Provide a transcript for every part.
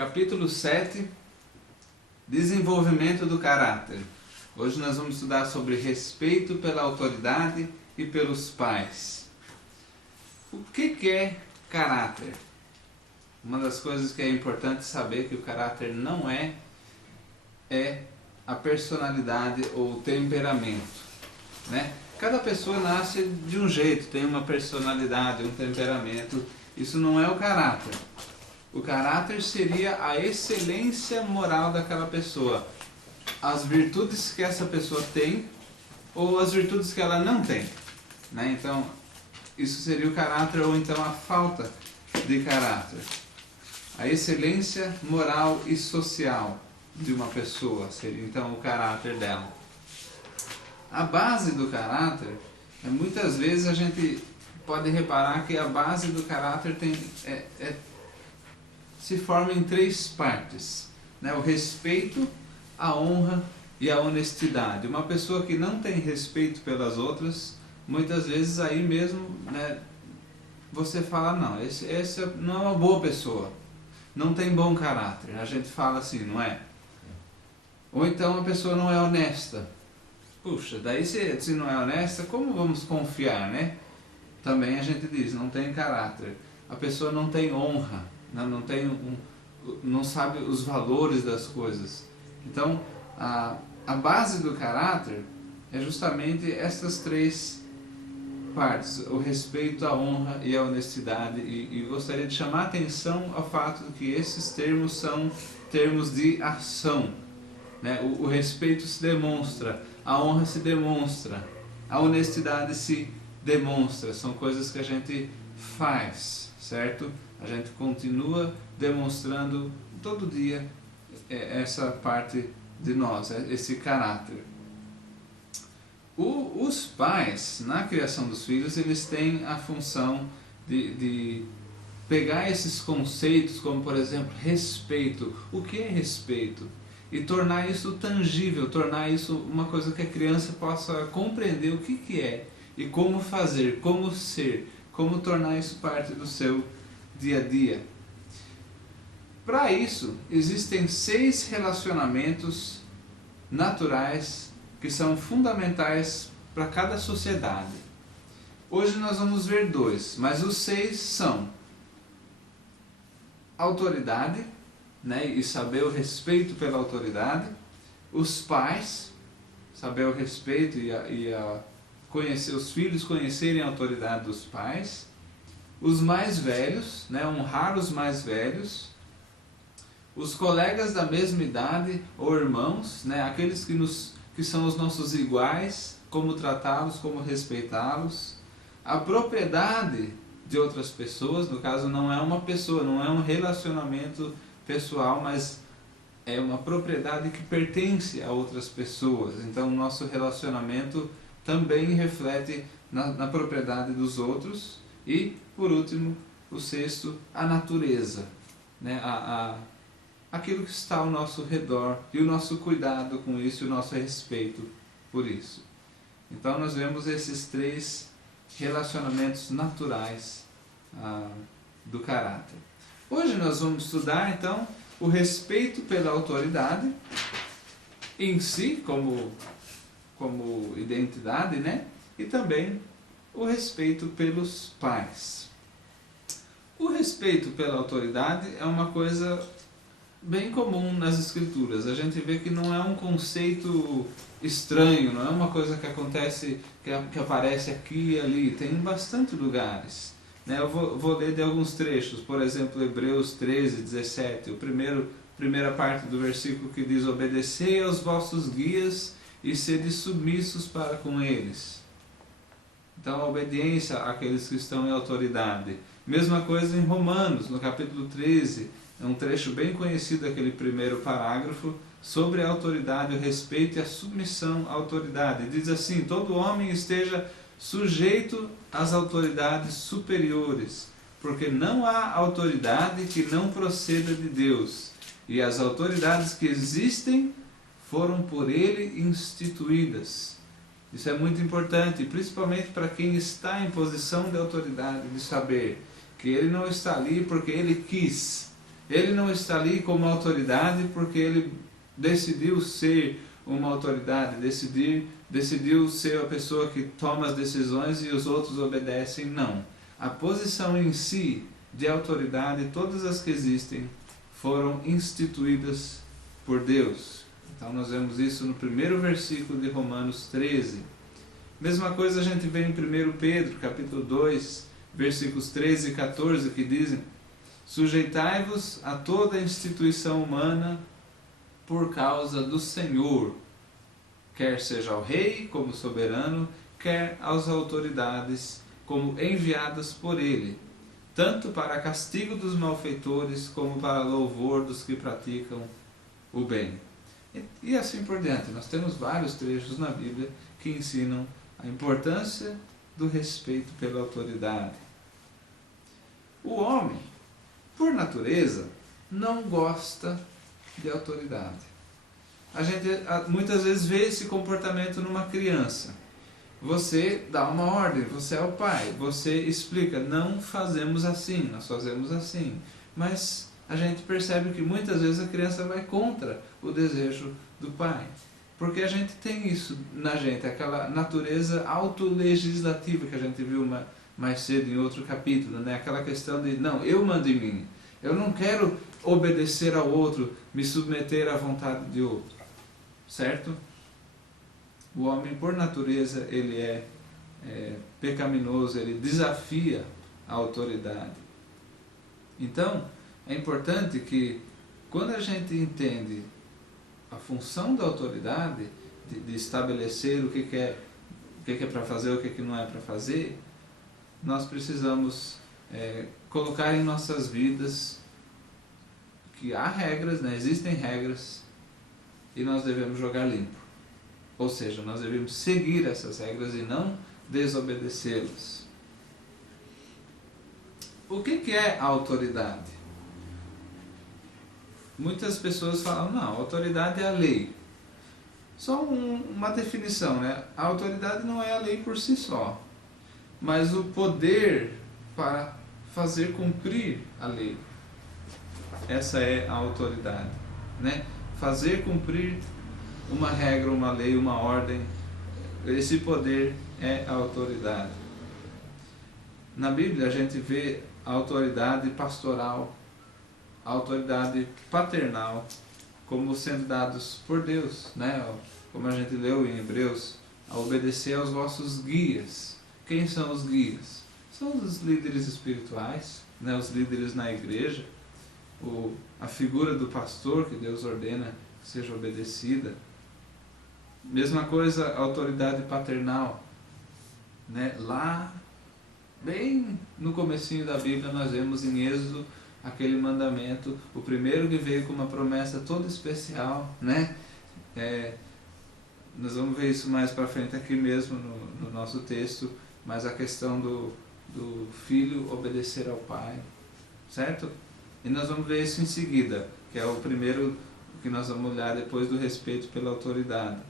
Capítulo 7, Desenvolvimento do caráter. Hoje nós vamos estudar sobre respeito pela autoridade e pelos pais. O que é caráter? Uma das coisas que é importante saber que o caráter não é a personalidade ou o temperamento, né? Cada pessoa nasce de um jeito, tem uma personalidade, um temperamento. Isso não é o caráter. O caráter seria a excelência moral daquela pessoa, as virtudes que essa pessoa tem ou as virtudes que ela não tem, né? Então, isso seria o caráter, ou então a falta de caráter. A excelência moral e social de uma pessoa seria então o caráter dela. A base do caráter, muitas vezes a gente pode reparar que a base do caráter se forma em três partes, né? O respeito, a honra e a honestidade. Uma pessoa que não tem respeito pelas outras, muitas vezes aí mesmo, né, você fala, não, esse não é uma boa pessoa, não tem bom caráter. A gente fala assim, não é? Ou então a pessoa não é honesta. Puxa, daí se não é honesta, como vamos confiar, né? Também a gente diz, não tem caráter. A pessoa não tem honra, não sabe os valores das coisas. Então, a base do caráter é justamente essas três partes: o respeito, a honra e a honestidade. E gostaria de chamar a atenção ao fato de que esses termos são termos de ação, né? O respeito se demonstra, a honra se demonstra, a honestidade se demonstra. São coisas que a gente faz, certo? A gente continua demonstrando todo dia essa parte de nós, esse caráter. Os pais, na criação dos filhos, eles têm a função de pegar esses conceitos, como por exemplo, respeito. O que é respeito? E tornar isso tangível, tornar isso uma coisa que a criança possa compreender o que é e como fazer, como ser, como tornar isso parte do seu dia a dia. Para isso, existem 6 relacionamentos naturais que são fundamentais para cada sociedade. Hoje nós vamos ver 2, mas os 6 são autoridade, né, e saber o respeito pela autoridade; os pais, saber o respeito e conhecer os filhos, conhecerem a autoridade dos pais; os mais velhos, né, honrar os mais velhos; os colegas da mesma idade ou irmãos, né, aqueles que são os nossos iguais, como tratá-los, como respeitá-los; a propriedade de outras pessoas, no caso não é uma pessoa, não é um relacionamento pessoal, mas é uma propriedade que pertence a outras pessoas. Então o nosso relacionamento também reflete na propriedade dos outros. E, por último, o 6º, a natureza, né? Aquilo que está ao nosso redor e o nosso cuidado com isso e o nosso respeito por isso. Então nós vemos esses 3 relacionamentos naturais do caráter. Hoje nós vamos estudar então o respeito pela autoridade em si, como identidade, né? E também o respeito pelos pais. O respeito pela autoridade é uma coisa bem comum nas escrituras. A gente vê que não é um conceito estranho, não é uma coisa que acontece, que aparece aqui e ali. Tem em bastante lugares, né? Eu vou ler de alguns trechos. Por exemplo, Hebreus 13, 17, primeira parte do versículo, que diz: obedecei aos vossos guias e sede submissos para com eles. Então, a obediência àqueles que estão em autoridade. Mesma coisa em Romanos, no capítulo 13, é um trecho bem conhecido, aquele primeiro parágrafo, sobre a autoridade, o respeito e a submissão à autoridade. Diz assim: todo homem esteja sujeito às autoridades superiores, porque não há autoridade que não proceda de Deus, e as autoridades que existem foram por Ele instituídas. Isso é muito importante, principalmente para quem está em posição de autoridade, de saber que Ele não está ali porque Ele quis, Ele não está ali como autoridade porque ele decidiu ser uma autoridade, decidiu ser a pessoa que toma as decisões e os outros obedecem. Não. A posição em si de autoridade, todas as que existem, foram instituídas por Deus. Então nós vemos isso no primeiro versículo de Romanos 13. Mesma coisa a gente vê em 1 Pedro, capítulo 2, versículos 13 e 14, que dizem: sujeitai-vos a toda a instituição humana por causa do Senhor, quer seja ao rei como soberano, quer às autoridades como enviadas por ele, tanto para castigo dos malfeitores como para louvor dos que praticam o bem. E assim por diante. Nós temos vários trechos na Bíblia que ensinam a importância do respeito pela autoridade. O homem, por natureza, não gosta de autoridade. A gente muitas vezes vê esse comportamento numa criança. Você dá uma ordem, você é o pai, você explica: não fazemos assim, nós fazemos assim. Mas a gente percebe que muitas vezes a criança vai contra o desejo do pai. Porque a gente tem isso na gente, aquela natureza autolegislativa que a gente viu mais cedo em outro capítulo, né? Aquela questão de: não, eu mando em mim. Eu não quero obedecer ao outro, me submeter à vontade de outro. Certo? O homem, por natureza, ele é pecaminoso, ele desafia a autoridade. Então, é importante que, quando a gente entende a função da autoridade, de estabelecer o que é para fazer, o que não é para fazer, nós precisamos colocar em nossas vidas que há regras, né? Existem regras, e nós devemos jogar limpo. Ou seja, nós devemos seguir essas regras e não desobedecê-las. O que é a autoridade? Muitas pessoas falam: não, a autoridade é a lei. Só uma definição, né? A autoridade não é a lei por si só, mas o poder para fazer cumprir a lei. Essa é a autoridade, né? Fazer cumprir uma regra, uma lei, uma ordem. Esse poder é a autoridade. Na Bíblia a gente vê a autoridade pastoral, a autoridade paternal, como sendo dados por Deus, né? Como a gente leu em Hebreus: a obedecer aos vossos guias. Quem são os guias? São os líderes espirituais, né? Os líderes na igreja, a figura do pastor que Deus ordena que seja obedecida. Mesma coisa a autoridade paternal, né? Lá, bem no comecinho da Bíblia, nós vemos em Êxodo aquele mandamento, o primeiro que veio com uma promessa toda especial, né? Nós vamos ver isso mais para frente aqui mesmo no nosso texto, mas a questão do filho obedecer ao pai, certo? E nós vamos ver isso em seguida, que é o primeiro que nós vamos olhar depois do respeito pela autoridade.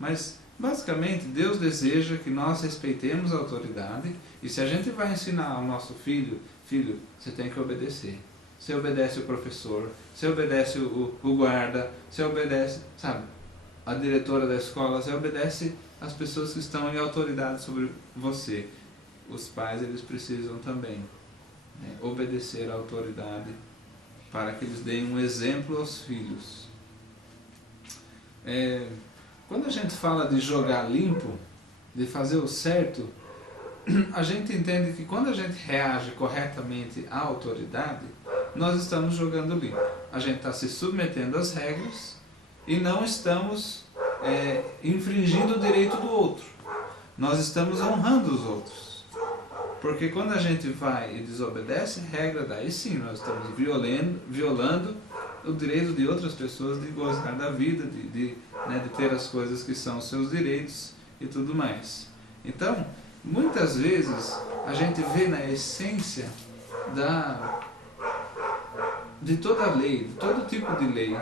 Mas, basicamente, Deus deseja que nós respeitemos a autoridade, e se a gente vai ensinar ao nosso filho: filho, você tem que obedecer. Você obedece o professor, você obedece o guarda, você obedece, sabe, a diretora da escola, você obedece as pessoas que estão em autoridade sobre você. Os pais, eles precisam também, né, obedecer à autoridade para que eles deem um exemplo aos filhos. Quando a gente fala de jogar limpo, de fazer o certo, a gente entende que quando a gente reage corretamente à autoridade, nós estamos jogando limpo. A gente está se submetendo às regras e não estamos infringindo o direito do outro. Nós estamos honrando os outros. Porque quando a gente vai e desobedece a regra, daí sim nós estamos violando o direito de outras pessoas de gozar da vida, de ter as coisas que são seus direitos e tudo mais. Então, muitas vezes a gente vê na essência de toda lei, de todo tipo de lei,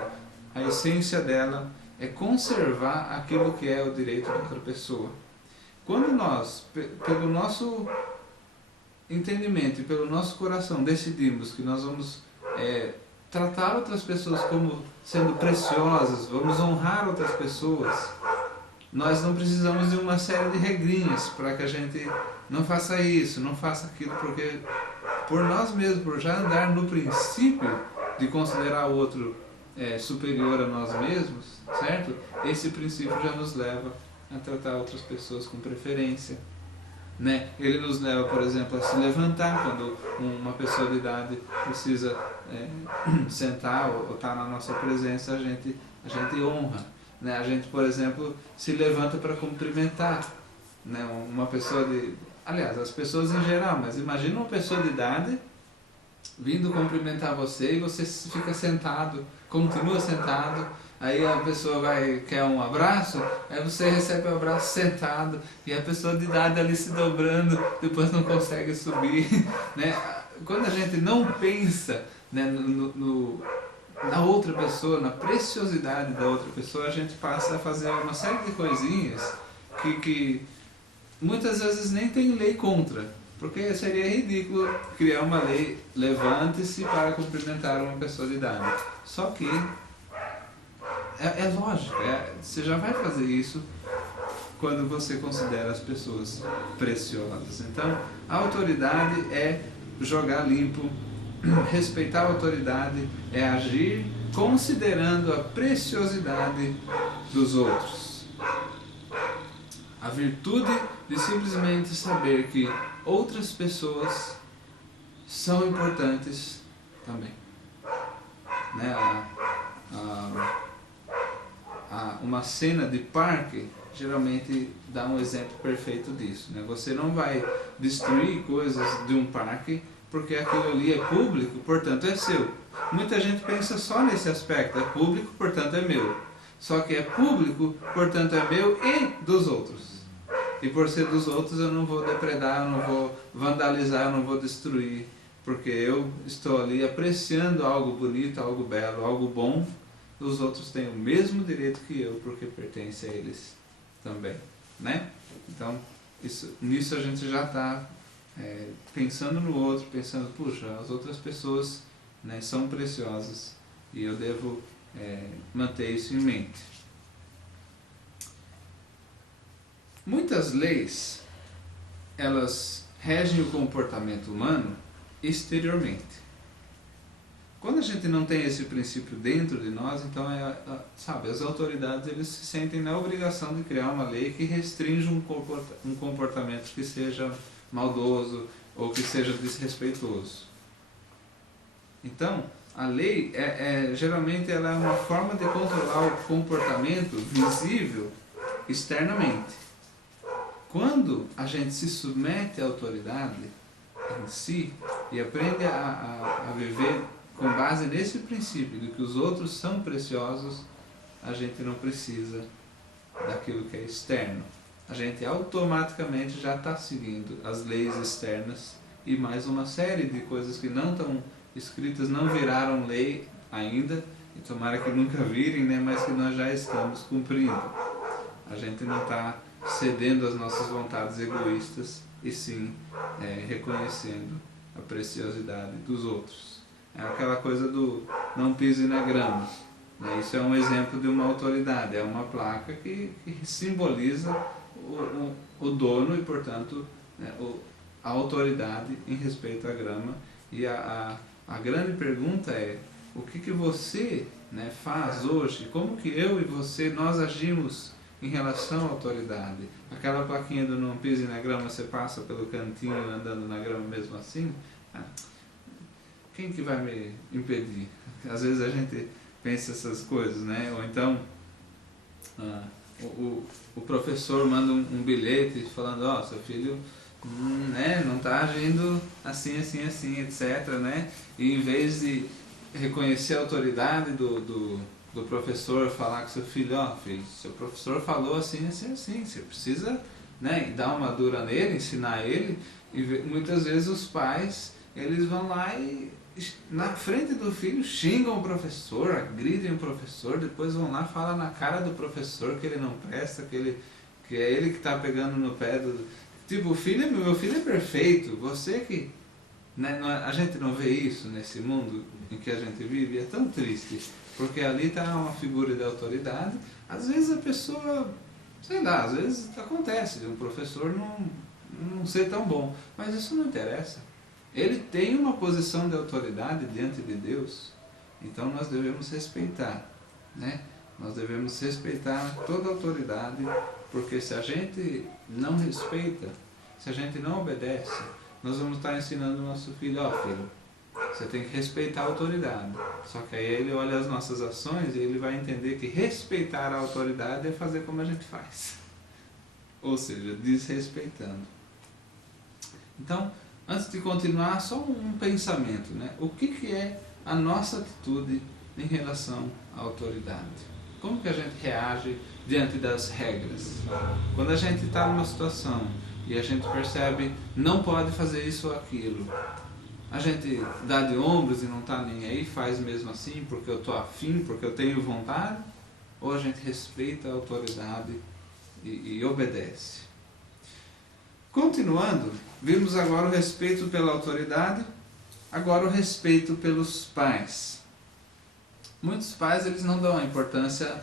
a essência dela é conservar aquilo que é o direito de outra pessoa. Quando nós, pelo nosso entendimento e pelo nosso coração, decidimos que nós vamos tratar outras pessoas como sendo preciosas, vamos honrar outras pessoas, nós não precisamos de uma série de regrinhas para que a gente não faça isso, não faça aquilo, porque por nós mesmos, por já andar no princípio de considerar o outro superior a nós mesmos, certo? Esse princípio já nos leva a tratar outras pessoas com preferência, né? Ele nos leva, por exemplo, a se levantar quando uma pessoa de idade precisa sentar ou estar na nossa presença, a gente honra, né? A gente, por exemplo, se levanta para cumprimentar, né? Uma pessoa aliás, as pessoas em geral, mas imagina uma pessoa de idade vindo cumprimentar você e você fica sentado, continua sentado, aí a pessoa quer um abraço, aí você recebe o abraço sentado, e a pessoa de idade ali se dobrando, depois não consegue subir, né? Quando a gente não pensa, né, na outra pessoa, na preciosidade da outra pessoa, a gente passa a fazer uma série de coisinhas que muitas vezes nem tem lei contra, porque seria ridículo criar uma lei, levante-se para cumprimentar uma pessoa de idade. Só que é lógico, você já vai fazer isso quando você considera as pessoas preciosas. Então, a autoridade é jogar limpo, respeitar a autoridade é agir considerando a preciosidade dos outros. A virtude de simplesmente saber que outras pessoas são importantes também, né? Uma cena de parque geralmente dá um exemplo perfeito disso, né? Você não vai destruir coisas de um parque porque aquilo ali é público, portanto é seu. Muita gente pensa só nesse aspecto, é público, portanto é meu. Só que é público, portanto é meu e dos outros. E por ser dos outros eu não vou depredar, eu não vou vandalizar, eu não vou destruir, porque eu estou ali apreciando algo bonito, algo belo, algo bom. Os outros têm o mesmo direito que eu, porque pertence a eles também, né? Então, nisso a gente já está pensando no outro, pensando, puxa, as outras pessoas, né, são preciosas e eu devo manter isso em mente. Muitas leis, elas regem o comportamento humano exteriormente. Quando a gente não tem esse princípio dentro de nós, então sabe, as autoridades eles se sentem na obrigação de criar uma lei que restringe um comportamento que seja maldoso ou que seja desrespeitoso. Então, a lei geralmente ela é uma forma de controlar o comportamento visível externamente. Quando a gente se submete à autoridade em si e aprende a viver com base nesse princípio de que os outros são preciosos, a gente não precisa daquilo que é externo. A gente automaticamente já está seguindo as leis externas e mais uma série de coisas que não estão escritas, não viraram lei ainda, e tomara que nunca virem, né, mas que nós já estamos cumprindo. A gente não está cedendo às nossas vontades egoístas e sim reconhecendo a preciosidade dos outros. É aquela coisa do não pise na grama, né? Isso é um exemplo de uma autoridade, é uma placa que simboliza o dono e, portanto, né, a autoridade em respeito à grama. E a grande pergunta é, o que você, né, faz hoje, como que eu e você, nós agimos em relação à autoridade? Aquela plaquinha do não pise na grama, você passa pelo cantinho andando na grama mesmo assim? Quem que vai me impedir? Às vezes a gente pensa essas coisas, né? Ou então o professor manda um bilhete falando, ó, seu filho né, não está agindo assim, assim, assim, etc, né? E em vez de reconhecer a autoridade do professor, falar com seu filho, ó, filho, seu professor falou assim, assim, assim, você precisa, né, dar uma dura nele, ensinar ele. E muitas vezes os pais, eles vão lá e na frente do filho xingam o professor, agridem o professor, depois vão lá e falam na cara do professor que ele não presta, que é ele que está pegando no pé do... Tipo, meu filho é perfeito, você que... Né? A gente não vê isso nesse mundo em que a gente vive, é tão triste, porque ali está uma figura de autoridade. Às vezes a pessoa, sei lá, às vezes acontece de um professor não ser tão bom, mas isso não interessa. Ele tem uma posição de autoridade diante de Deus, então nós devemos respeitar, né? Nós devemos respeitar toda a autoridade, porque se a gente não respeita, se a gente não obedece, nós vamos estar ensinando o nosso filho, filho, você tem que respeitar a autoridade. Só que aí ele olha as nossas ações e ele vai entender que respeitar a autoridade é fazer como a gente faz. Ou seja, desrespeitando. Então, antes de continuar, só um pensamento, né? O que é a nossa atitude em relação à autoridade? Como que a gente reage diante das regras? Quando a gente está numa situação e a gente percebe não pode fazer isso ou aquilo, a gente dá de ombros e não está nem aí, faz mesmo assim porque eu estou afim, porque eu tenho vontade? Ou a gente respeita a autoridade e obedece? Continuando, vimos agora o respeito pela autoridade, agora o respeito pelos pais. Muitos pais eles não dão a importância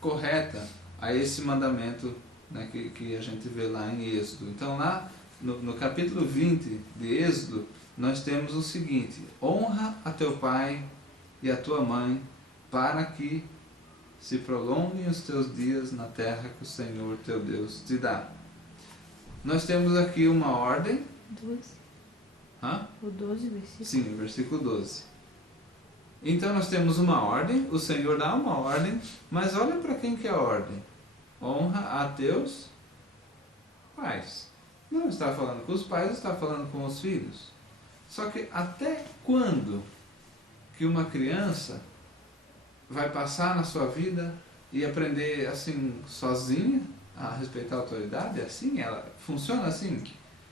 correta a esse mandamento, né, que a gente vê lá em Êxodo. Então lá no capítulo 20 de Êxodo, nós temos o seguinte: honra a teu pai e a tua mãe, para que se prolonguem os teus dias na terra que o Senhor teu Deus te dá. Nós temos aqui uma ordem. 12. O 12, versículo. Sim, versículo 12. Então nós temos uma ordem, o Senhor dá uma ordem, mas olha para quem que é a ordem. Honra a teus pais. Não está falando com os pais, está falando com os filhos. Só que até quando que uma criança vai passar na sua vida e aprender assim, sozinha, a respeitar a autoridade? É assim? Ela funciona assim?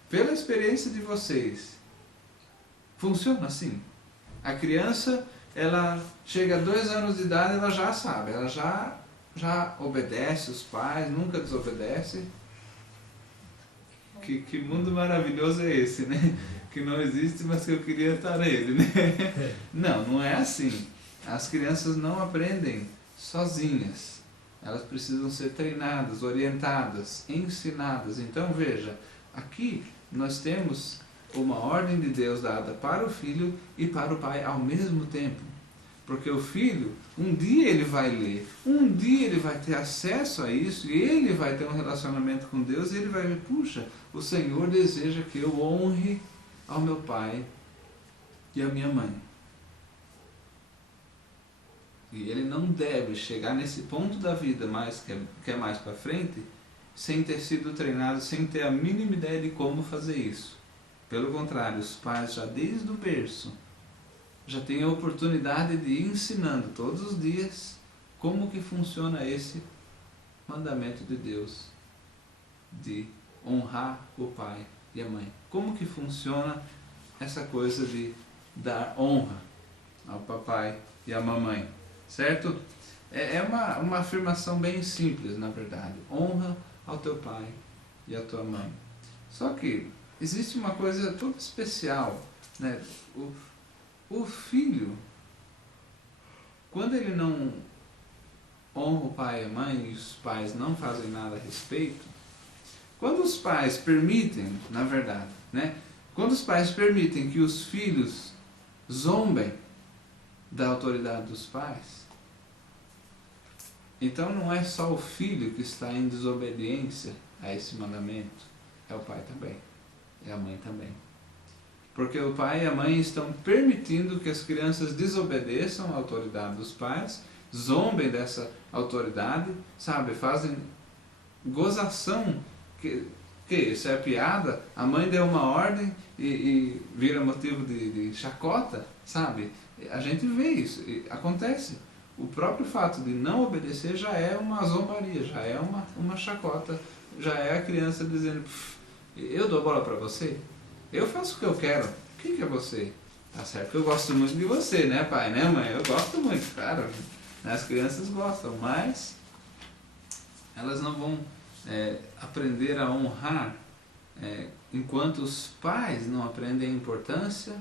Pela experiência de vocês, funciona assim? A criança, ela chega a 2 anos de idade, ela já sabe, ela já obedece os pais, nunca desobedece. Que mundo maravilhoso é esse, né? Que não existe, mas que eu queria estar nele, né? Não é assim. As crianças não aprendem sozinhas. Elas precisam ser treinadas, orientadas, ensinadas. Então veja, aqui nós temos uma ordem de Deus dada para o filho e para o pai ao mesmo tempo. Porque o filho, um dia ele vai ler, um dia ele vai ter acesso a isso, e ele vai ter um relacionamento com Deus, e ele vai ver, puxa, o Senhor deseja que eu honre ao meu pai e à minha mãe. E ele não deve chegar nesse ponto da vida que é mais para frente, sem ter sido treinado, sem ter a mínima ideia de como fazer isso. Pelo contrário, os pais já desde o berço já têm a oportunidade de ir ensinando todos os dias como que funciona esse mandamento de Deus, de honrar o pai e a mãe. Como que funciona essa coisa de dar honra ao papai e à mamãe, certo? É uma afirmação bem simples, na verdade. Honra ao teu pai e à tua mãe. Só que existe uma coisa toda especial, né? O filho, quando ele não honra o pai e a mãe, e os pais não fazem nada a respeito, quando os pais permitem, na verdade, né? Quando os pais permitem que os filhos zombem da autoridade dos pais, então não é só o filho que está em desobediência a esse mandamento, é o pai também, é a mãe também. Porque o pai e a mãe estão permitindo que as crianças desobedeçam a autoridade dos pais, zombem dessa autoridade, sabe? Fazem gozação, que isso é piada, a mãe deu uma ordem e vira motivo de chacota, sabe? A gente vê isso, acontece. O próprio fato de não obedecer já é uma zombaria, já é uma chacota, já é a criança dizendo, eu dou bola para você? Eu faço o que eu quero. Quem que é você? Tá certo que eu gosto muito de você, né, pai, né, mãe? Eu gosto muito, claro. As crianças gostam, mas elas não vão aprender a honrar enquanto os pais não aprendem a importância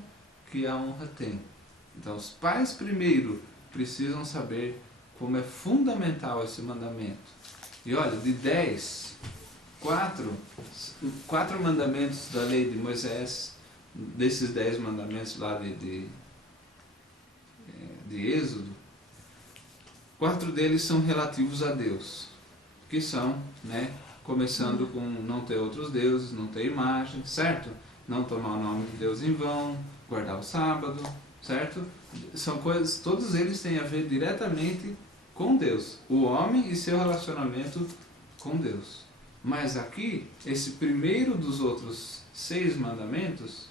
que a honra tem. Então, os pais primeiro precisam saber como é fundamental esse mandamento. E olha, de 10, 4 mandamentos da lei de Moisés, desses 10 mandamentos lá de Êxodo, 4 deles são relativos a Deus, que são, começando com não ter outros deuses, não ter imagem, certo? Não tomar o nome de Deus em vão, guardar o sábado, certo? São coisas, todos eles têm a ver diretamente com Deus, o homem e seu relacionamento com Deus. Mas aqui, esse primeiro dos outros 6 mandamentos,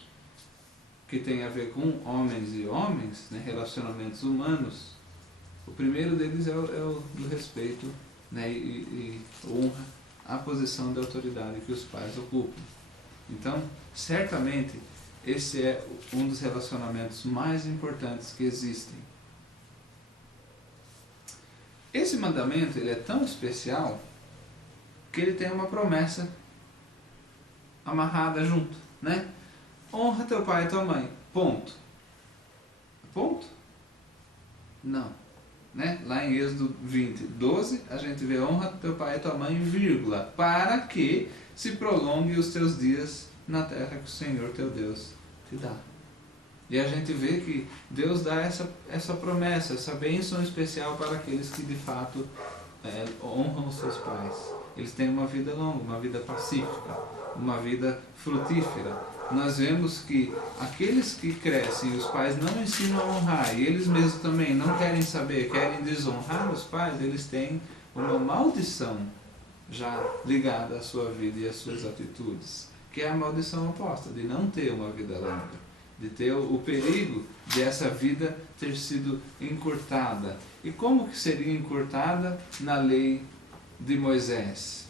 que tem a ver com homens e homens, relacionamentos humanos, o primeiro deles é o do respeito, e honra a posição de autoridade que os pais ocupam. Então, certamente, esse é um dos relacionamentos mais importantes que existem. Esse mandamento ele é tão especial que ele tem uma promessa amarrada junto, Honra teu pai e tua mãe, ponto. Ponto? Não. Lá em Êxodo 20, 12, a gente vê honra teu pai e tua mãe, vírgula, para que se prolongue os teus dias na terra que o Senhor teu Deus te dá. E a gente vê que Deus dá essa promessa, essa bênção especial para aqueles que de fato honram os seus pais. Eles têm uma vida longa, uma vida pacífica, uma vida frutífera. Nós vemos que aqueles que crescem e os pais não ensinam a honrar, e eles mesmos também não querem saber, querem desonrar os pais, eles têm uma maldição já ligada à sua vida e às suas atitudes, que é a maldição oposta, de não ter uma vida longa, de ter o perigo de essa vida ter sido encurtada. E como que seria encurtada na lei de Moisés?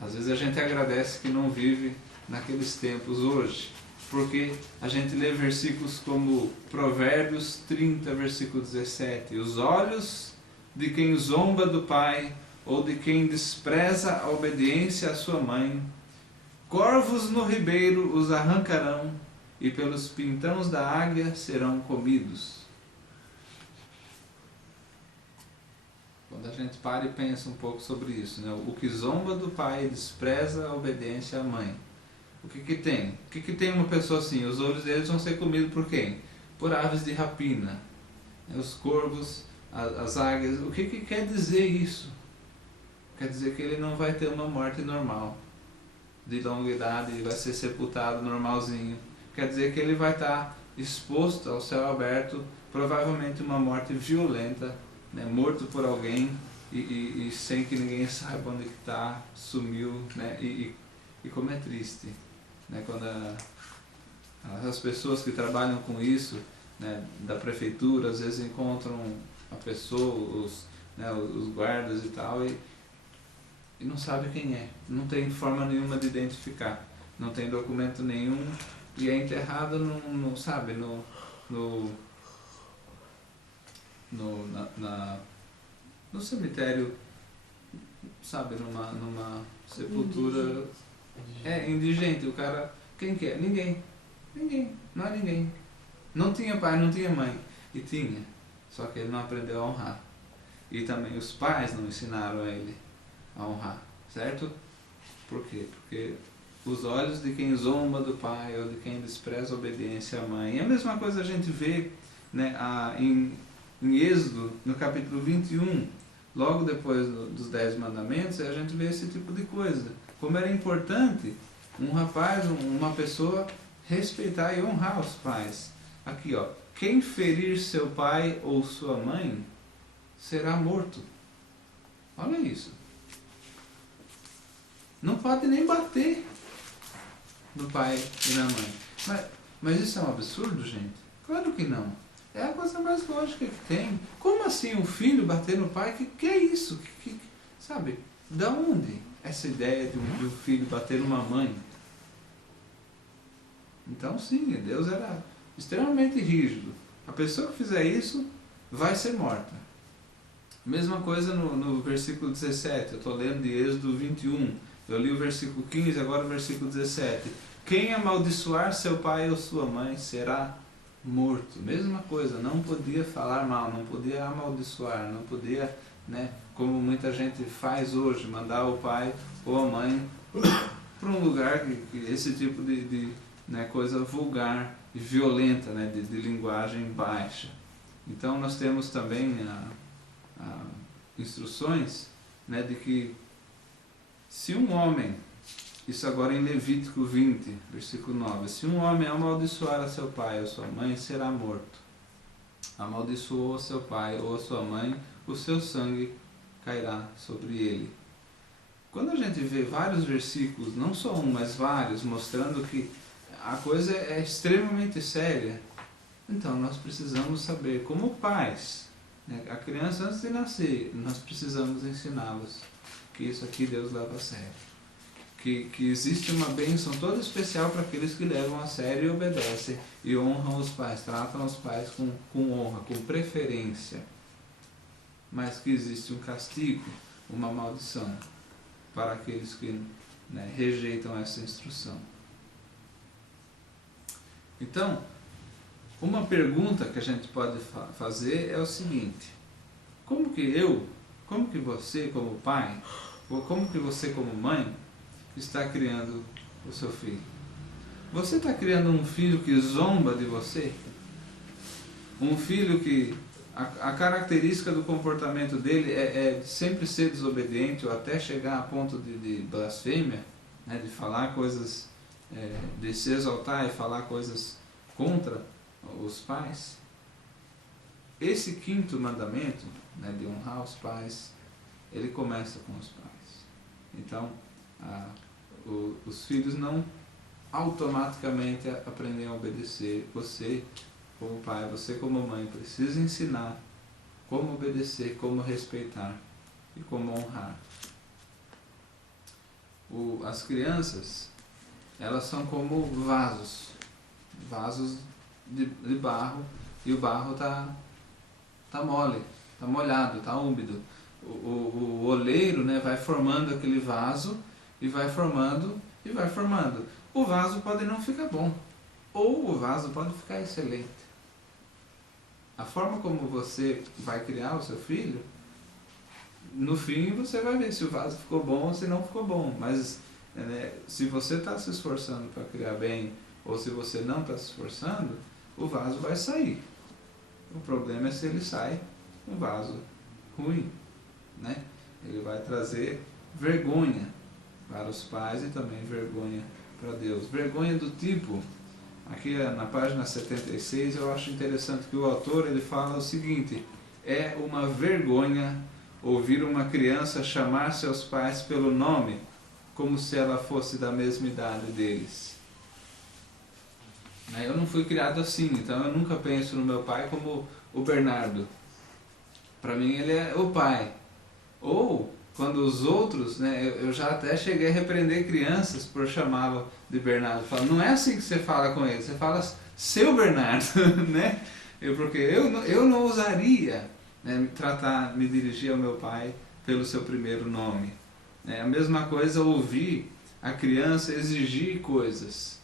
Às vezes a gente agradece que não vive naqueles tempos hoje, porque a gente lê versículos como Provérbios 30, versículo 17: os olhos de quem zomba do pai ou de quem despreza a obediência à sua mãe, corvos no ribeiro os arrancarão e pelos pintões da águia serão comidos. Quando a gente para e pensa um pouco sobre isso, o que zomba do pai e despreza a obediência à mãe, o que tem? O que tem uma pessoa assim? Os olhos deles vão ser comidos por quem? Por aves de rapina, os corvos, as águias. O que quer dizer isso? Quer dizer que ele não vai ter uma morte normal, de longa idade, e vai ser sepultado normalzinho. Quer dizer que ele vai estar exposto ao céu aberto, provavelmente uma morte violenta, morto por alguém e sem que ninguém saiba onde está, sumiu, e como é triste, quando as pessoas que trabalham com isso, da prefeitura, às vezes encontram a pessoa, os guardas e tal, e não sabe quem é, não tem forma nenhuma de identificar, não tem documento nenhum, e é enterrado no cemitério, numa sepultura indigente. O cara, quem que é? Ninguém, não é ninguém. Não tinha pai, não tinha mãe, e tinha, só que ele não aprendeu a honrar, e também os pais não ensinaram a ele a honrar, certo? Por quê? Porque os olhos de quem zomba do pai ou de quem despreza a obediência à mãe. E a mesma coisa a gente vê em Êxodo, no capítulo 21, logo depois dos 10 mandamentos, a gente vê esse tipo de coisa. Como era importante um rapaz, uma pessoa, respeitar e honrar os pais. Aqui, quem ferir seu pai ou sua mãe será morto. Olha isso. Não pode nem bater no pai e na mãe. Mas isso é um absurdo, gente? Claro que não. É a coisa mais lógica que tem. Como assim um filho bater no pai? Que é isso? Sabe? Da onde essa ideia de um filho bater numa mãe? Então sim, Deus era extremamente rígido. A pessoa que fizer isso vai ser morta. Mesma coisa no versículo 17, eu estou lendo de Êxodo 21. Eu li o versículo 15, agora o versículo 17. Quem amaldiçoar seu pai ou sua mãe será morto. Mesma coisa, não podia falar mal, não podia amaldiçoar, não podia, né, como muita gente faz hoje, mandar o pai ou a mãe para um lugar que esse tipo de né, coisa vulgar e violenta, né, de linguagem baixa. Então nós temos também instruções, né, de que se um homem, isso agora em Levítico 20, versículo 9, se um homem amaldiçoar a seu pai ou sua mãe, será morto. Amaldiçoou a seu pai ou a sua mãe, o seu sangue cairá sobre ele. Quando a gente vê vários versículos, não só um, mas vários, mostrando que a coisa é extremamente séria, então nós precisamos saber, como pais, né, a criança antes de nascer, nós precisamos ensiná-los que isso aqui Deus leva a sério. Que existe uma bênção toda especial para aqueles que levam a sério e obedecem e honram os pais, tratam os pais com honra, com preferência. Mas que existe um castigo, uma maldição para aqueles que, né, rejeitam essa instrução. Então, uma pergunta que a gente pode fazer é o seguinte: como que você como pai, ou como que você como mãe, está criando o seu filho? Você está criando um filho que zomba de você? Um filho que a característica do comportamento dele é sempre ser desobediente ou até chegar a ponto de blasfêmia, né, de falar coisas, de se exaltar e falar coisas contra os pais? Esse quinto mandamento, né, de honrar os pais, ele começa com os pais. Então, os filhos não automaticamente aprendem a obedecer. Você como pai, você como mãe, precisa ensinar como obedecer, como respeitar e como honrar. As crianças, elas são como vasos de barro, e o barro tá mole, tá molhado, tá úmido. O oleiro, né, vai formando aquele vaso e vai formando e vai formando. O vaso pode não ficar bom, ou o vaso pode ficar excelente. A forma como você vai criar o seu filho, no fim você vai ver se o vaso ficou bom ou se não ficou bom. Mas, né, se você está se esforçando para criar bem, ou se você não está se esforçando, o vaso vai sair. O problema é se ele sai um vaso ruim, né? Ele vai trazer vergonha para os pais e também vergonha para Deus. Vergonha do tipo, aqui na página 76, eu acho interessante que o autor ele fala o seguinte: é uma vergonha ouvir uma criança chamar seus pais pelo nome, como se ela fosse da mesma idade deles. Eu não fui criado assim, então eu nunca penso no meu pai como o Bernardo. Para mim ele é o pai. Ou quando os outros, né, eu já até cheguei a repreender crianças por chamá-lo de Bernardo. Eu falo, não é assim que você fala com ele, você fala seu Bernardo, né? Porque eu não ousaria, né, me dirigir ao meu pai pelo seu primeiro nome. A mesma coisa ouvir a criança exigir coisas.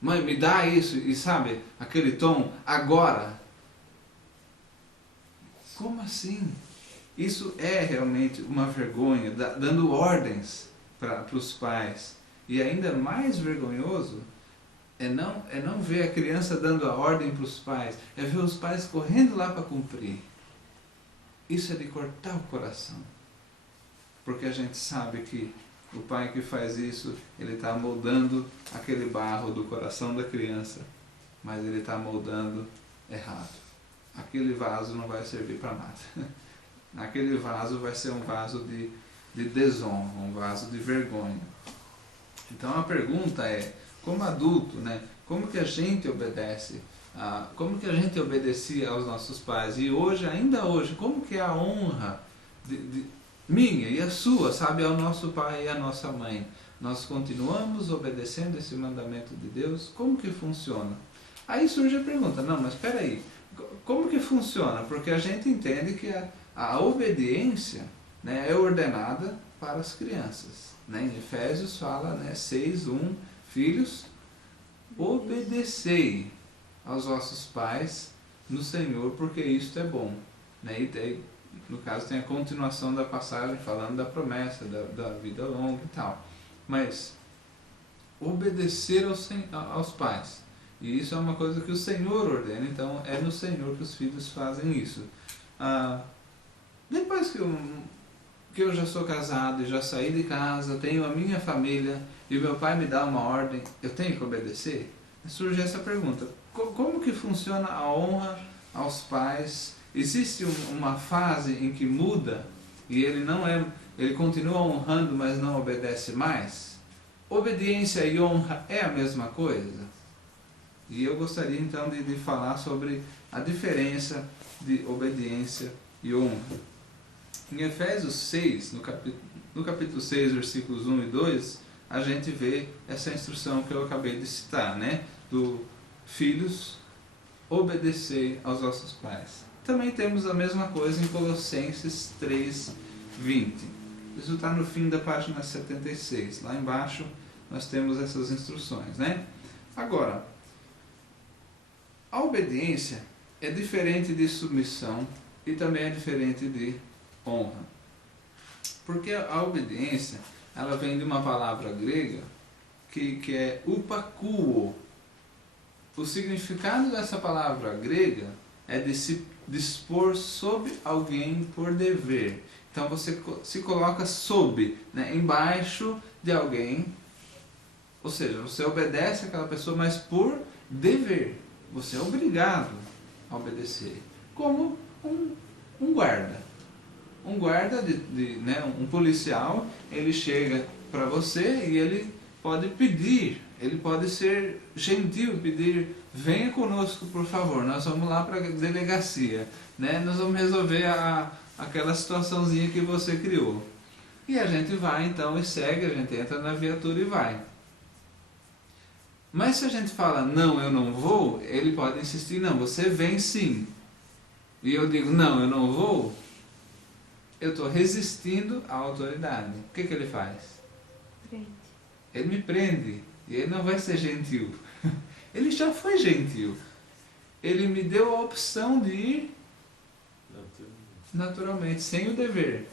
Mãe, me dá isso, e sabe, aquele tom, agora. Como assim? Isso é realmente uma vergonha, dando ordens para os pais. E ainda mais vergonhoso é não ver a criança dando a ordem para os pais, é ver os pais correndo lá para cumprir. Isso é de cortar o coração. Porque a gente sabe que o pai que faz isso, ele está moldando aquele barro do coração da criança, mas ele está moldando errado. Aquele vaso não vai servir para nada. Aquele vaso vai ser um vaso de desonra, um vaso de vergonha. Então a pergunta é, como adulto, né, como que a gente obedece? Como que a gente obedecia aos nossos pais? E hoje, ainda hoje, como que é a honra minha e a sua, sabe, ao nosso pai e à nossa mãe? Nós continuamos obedecendo esse mandamento de Deus? Como que funciona? Aí surge a pergunta, não, mas espera aí, como que funciona? Porque a gente entende que a obediência né, é ordenada para as crianças. Né? Em Efésios fala, né, 6:1, filhos, obedecei aos vossos pais no Senhor, porque isto é bom. Né? E daí, no caso, tem a continuação da passagem falando da promessa, da vida longa e tal. Mas obedecer aos pais. E isso é uma coisa que o Senhor ordena, então é no Senhor que os filhos fazem isso. Depois que eu já sou casado e já saí de casa, tenho a minha família e meu pai me dá uma ordem, eu tenho que obedecer? Surge essa pergunta. Como que funciona a honra aos pais? Existe uma fase em que muda e ele continua honrando, mas não obedece mais? Obediência e honra é a mesma coisa? E eu gostaria então de falar sobre a diferença de obediência e honra. Em Efésios 6, no capítulo 6, versículos 1 e 2, a gente vê essa instrução que eu acabei de citar, né? Do filhos, obedecei aos vossos pais. Também temos a mesma coisa em Colossenses 3:20. Isso está no fim da página 76. Lá embaixo nós temos essas instruções, né? Agora, a obediência é diferente de submissão e também é diferente de honra. Porque a obediência, ela vem de uma palavra grega que é upakuo. O significado dessa palavra grega é de se dispor sob alguém por dever. Então você se coloca sob, né, embaixo de alguém, ou seja, você obedece àquela pessoa, mas por dever. Você é obrigado a obedecer. Como um guarda. Um guarda, né, um policial, ele chega para você e ele pode pedir, ele pode ser gentil, pedir, venha conosco por favor, nós vamos lá para a delegacia, né, nós vamos resolver aquela situaçãozinha que você criou. E a gente vai então e segue, a gente entra na viatura e vai. Mas se a gente fala, não, eu não vou, ele pode insistir, não, você vem sim. E eu digo, não, eu não vou, eu estou resistindo à autoridade. O que ele faz? Prende. Ele me prende. E ele não vai ser gentil. Ele já foi gentil. Ele me deu a opção de ir naturalmente, sem o dever.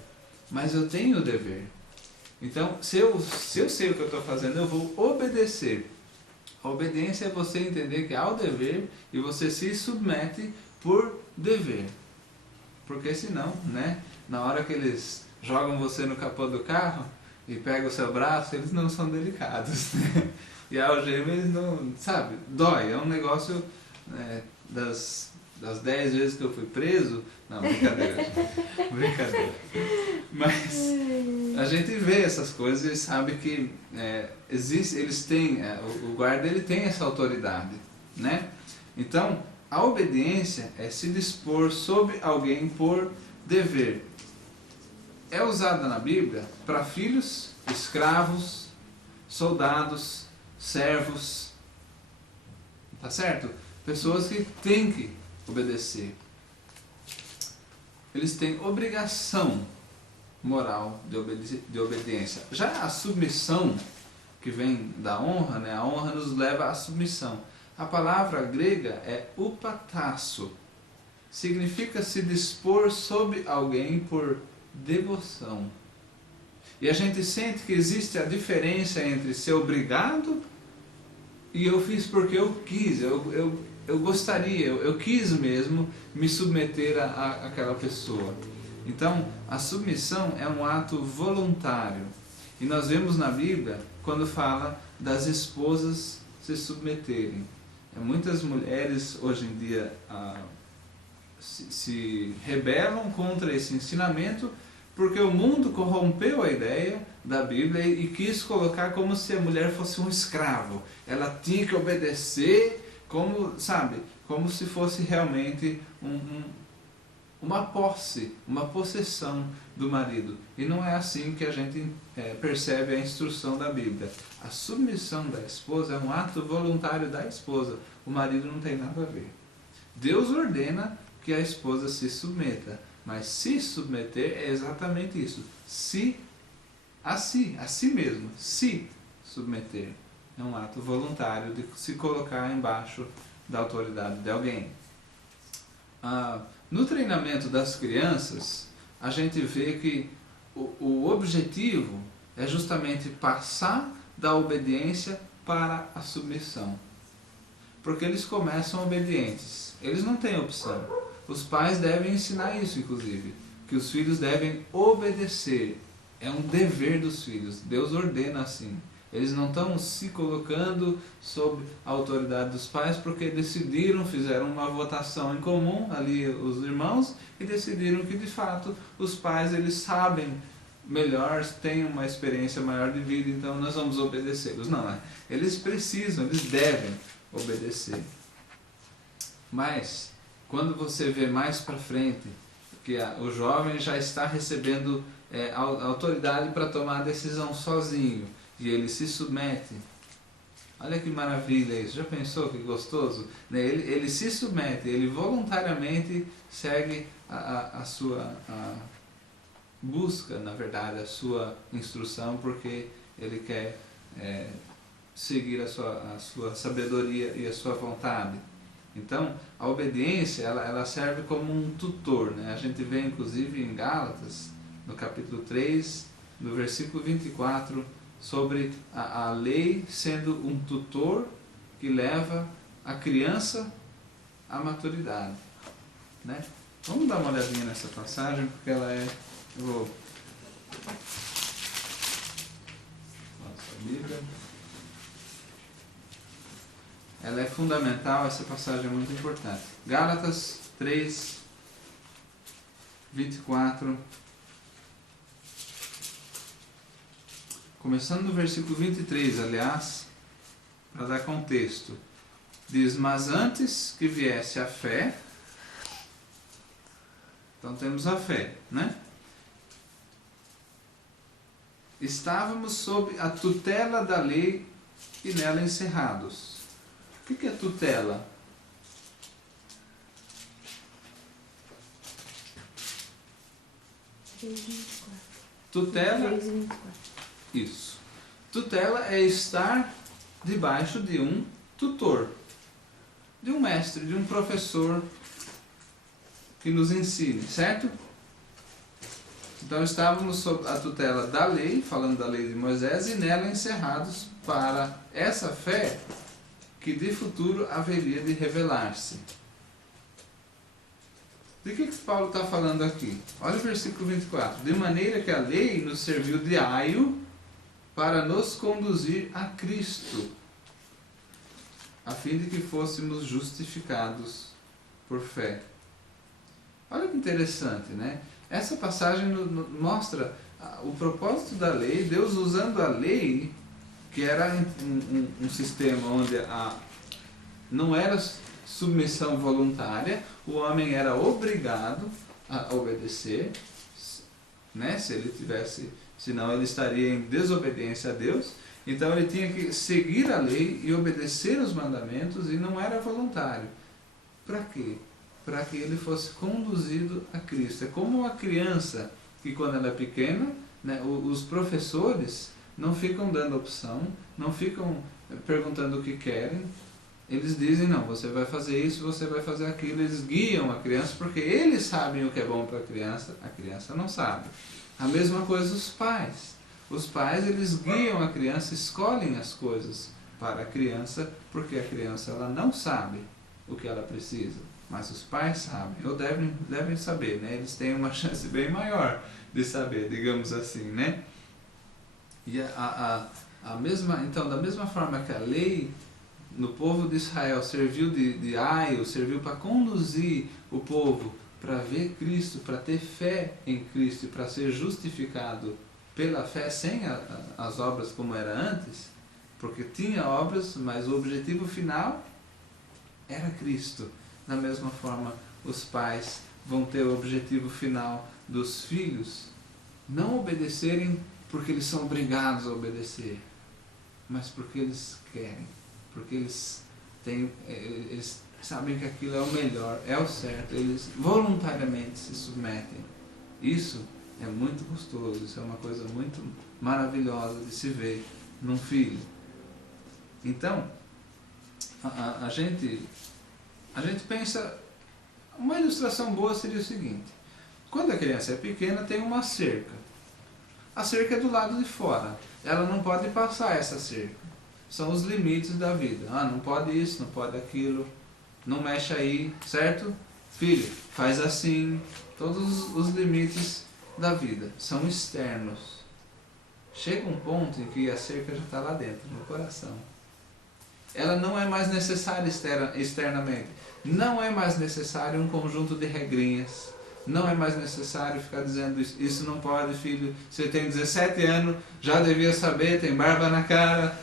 Mas eu tenho o dever. Então, se eu sei o que eu estou fazendo, eu vou obedecer. A obediência é você entender que há o dever e você se submete por dever. Porque senão, né, na hora que eles jogam você no capô do carro e pegam o seu braço, eles não são delicados. Né? E a algema, eles não, sabe, dói. É um negócio, das 10 vezes que eu fui preso, não, brincadeira. Brincadeira. Mas a gente vê essas coisas e sabe que existe, eles têm, o guarda ele tem essa autoridade, né? Então, a obediência é se dispor sobre alguém por dever. É usada na Bíblia para filhos, escravos, soldados, servos, tá certo? Pessoas que têm que obedecer. Eles têm obrigação moral de obediência. Já a submissão, que vem da honra, né? A honra nos leva à submissão. A palavra grega é upatasso. Significa se dispor sobre alguém por devoção. E a gente sente que existe a diferença entre ser obrigado e eu fiz porque eu quis, eu gostaria, eu quis mesmo me submeter àquela pessoa. Então, a submissão é um ato voluntário. E nós vemos na Bíblia, quando fala das esposas se submeterem. Muitas mulheres hoje em dia se rebelam contra esse ensinamento porque o mundo corrompeu a ideia da Bíblia e quis colocar como se a mulher fosse um escravo. Ela tinha que obedecer como, sabe, como se fosse realmente uma posse, uma possessão do marido. E não é assim que a gente percebe a instrução da Bíblia. A submissão da esposa é um ato voluntário da esposa. O marido não tem nada a ver. Deus ordena que a esposa se submeta, Mas se submeter é exatamente isso. A si mesmo, se submeter. É um ato voluntário de se colocar embaixo da autoridade de alguém. No treinamento das crianças, a gente vê que o objetivo é justamente passar da obediência para a submissão. Porque eles começam obedientes, eles não têm opção. Os pais devem ensinar isso, inclusive, que os filhos devem obedecer. É um dever dos filhos, Deus ordena assim. Eles não estão se colocando sob a autoridade dos pais porque decidiram, fizeram uma votação em comum, ali os irmãos, e decidiram que de fato os pais eles sabem melhor, têm uma experiência maior de vida, então nós vamos obedecê-los. Não, eles precisam, eles devem obedecer. Mas, quando você vê mais para frente, que o jovem já está recebendo a autoridade para tomar a decisão sozinho, e ele se submete. Olha que maravilha isso, já pensou que gostoso? Ele se submete, ele voluntariamente segue a sua busca, na verdade, a sua instrução, porque ele quer seguir a sua sabedoria e a sua vontade. Então, a obediência ela serve como um tutor, né? A gente vê inclusive em Gálatas, no capítulo 3, no versículo 24, sobre a lei sendo um tutor que leva a criança à maturidade, né? Vamos dar uma olhadinha nessa passagem, porque ela é... Eu vou... Nossa Bíblia. Ela é fundamental, essa passagem é muito importante. Gálatas 3, 24... Começando no versículo 23, aliás, para dar contexto. Diz, mas antes que viesse a fé, então temos a fé, né? Estávamos sob a tutela da lei e nela encerrados. O que é tutela? Tutela... Isso. Tutela é estar debaixo de um tutor, de um mestre, de um professor que nos ensine, certo? Então estávamos sob a tutela da lei, falando da lei de Moisés, e nela encerrados para essa fé que de futuro haveria de revelar-se. De que Paulo está falando aqui? Olha o versículo 24. De maneira que a lei nos serviu de aio para nos conduzir a Cristo, a fim de que fôssemos justificados por fé. Olha que interessante, né? Essa passagem mostra o propósito da lei, Deus usando a lei, que era um sistema onde não era submissão voluntária, o homem era obrigado a obedecer, né? Se ele tivesse... Senão ele estaria em desobediência a Deus. Então ele tinha que seguir a lei e obedecer os mandamentos, e não era voluntário. Para quê? Para que ele fosse conduzido a Cristo. É como uma criança que, quando ela é pequena, né, os professores não ficam dando opção, não ficam perguntando o que querem. Eles dizem, não, você vai fazer isso, você vai fazer aquilo. Eles guiam a criança porque eles sabem o que é bom para a criança não sabe. A mesma coisa os pais. Os pais, eles guiam a criança, escolhem as coisas para a criança, porque a criança ela não sabe o que ela precisa. Mas os pais sabem, ou devem saber, né? Eles têm uma chance bem maior de saber, digamos assim, né? E então, da mesma forma que a lei no povo de Israel serviu de aio, serviu para conduzir o povo para ver Cristo, para ter fé em Cristo e para ser justificado pela fé, sem as obras como era antes, porque tinha obras, mas o objetivo final era Cristo. Da mesma forma, os pais vão ter o objetivo final dos filhos não obedecerem porque eles são obrigados a obedecer, mas porque eles querem, porque eles sabem que aquilo é o melhor, é o certo, eles voluntariamente se submetem. Isso é muito gostoso, isso é uma coisa muito maravilhosa de se ver num filho. Então, a gente pensa, uma ilustração boa seria o seguinte: quando a criança é pequena, tem uma cerca. A cerca é do lado de fora, ela não pode passar essa cerca. São os limites da vida. Não pode isso, não pode aquilo, não mexe aí, certo? Filho, faz assim. Todos os limites da vida são externos. Chega um ponto em que a cerca já está lá dentro, no coração. Ela não é mais necessária externamente. Não é mais necessário um conjunto de regrinhas. Não é mais necessário ficar dizendo isso não pode, filho. Você tem 17 anos, já devia saber, tem barba na cara.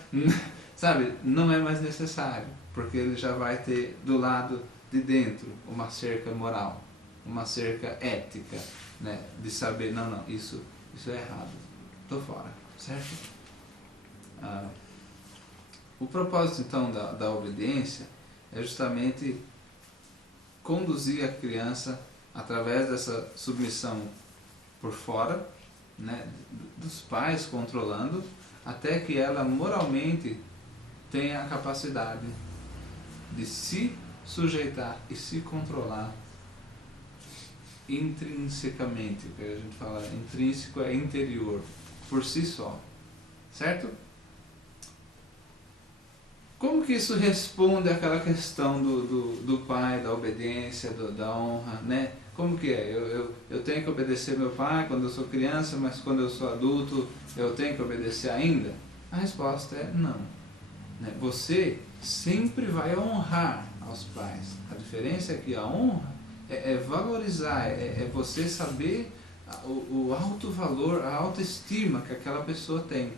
Sabe? Não é mais necessário, porque ele já vai ter do lado de dentro uma cerca moral, uma cerca ética, né? De saber, não, isso é errado, estou fora, certo? O propósito então da obediência é justamente conduzir a criança através dessa submissão por fora, né, dos pais controlando, até que ela moralmente tenha a capacidade de se sujeitar e se controlar intrinsecamente. O que a gente fala intrínseco é interior, por si só, certo? Como que isso responde àquela questão do pai, da obediência, da honra, né? Como que é? Eu tenho que obedecer meu pai quando eu sou criança, mas quando eu sou adulto eu tenho que obedecer ainda? A resposta é não. Né? Você sempre vai honrar aos pais. A diferença é que a honra é valorizar, é você saber o alto valor, a autoestima que aquela pessoa tem.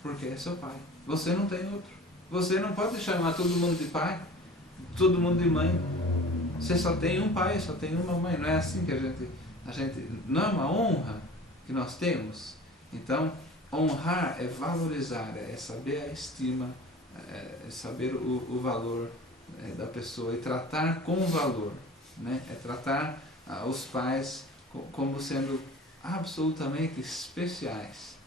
Porque é seu pai. Você não tem outro. Você não pode chamar todo mundo de pai, todo mundo de mãe. Você só tem um pai, só tem uma mãe. Não é assim que a gente não é uma honra que nós temos? Então, honrar é valorizar, é saber a estima, é saber o valor da pessoa e tratar com valor, né? É tratar os pais como sendo absolutamente especiais.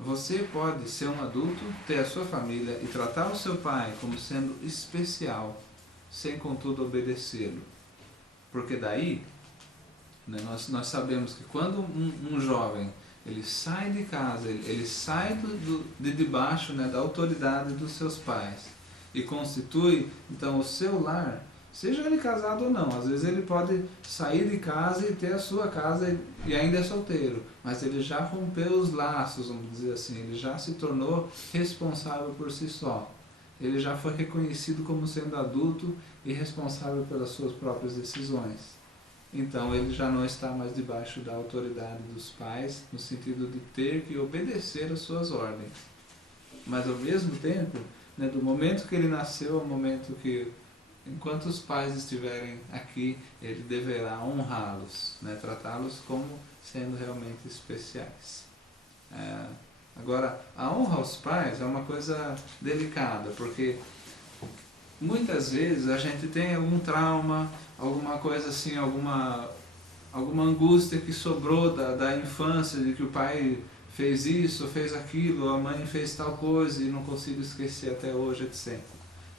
Você pode ser um adulto, ter a sua família e tratar o seu pai como sendo especial, sem contudo obedecê-lo. Porque daí, né, nós sabemos que quando um jovem ele sai de casa, ele sai de debaixo, né, da autoridade dos seus pais e constitui então o seu lar, seja ele casado ou não. Às vezes ele pode sair de casa e ter a sua casa e ainda é solteiro, mas ele já rompeu os laços, vamos dizer assim, ele já se tornou responsável por si só. Ele já foi reconhecido como sendo adulto e responsável pelas suas próprias decisões. Então ele já não está mais debaixo da autoridade dos pais, no sentido de ter que obedecer às suas ordens. Mas ao mesmo tempo, né, do momento que ele nasceu ao momento que, enquanto os pais estiverem aqui, ele deverá honrá-los, né, tratá-los como sendo realmente especiais. Agora, a honra aos pais é uma coisa delicada, porque muitas vezes a gente tem algum trauma, alguma coisa assim, alguma angústia que sobrou da infância, de que o pai fez isso, fez aquilo, a mãe fez tal coisa e não consigo esquecer até hoje, etc.